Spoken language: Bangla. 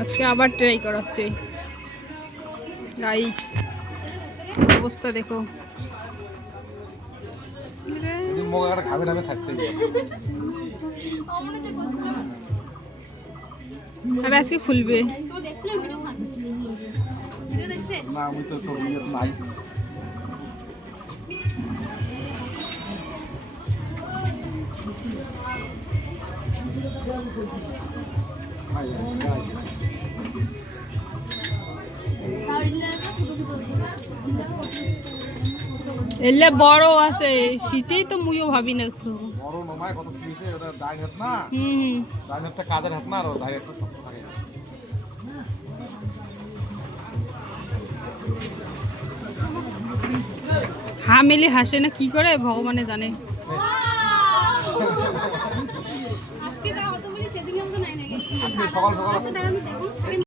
আজকে আবার ট্রাই করাচ্ছে গাইস, অবস্থা দেখো। আর আজকে ফুলবে। এলে বড় আছে সেটাই তো মুইও ভাবি না। বড় নমায় কত কিছে ওটা ডাইন হাত না। ডাইন হাতটা কাজের হাত না, আর ডাইন হাতটা শক্ত থাকে। হামেলি হাসে না কি করে ভগবানে জানে। সকাল সকাল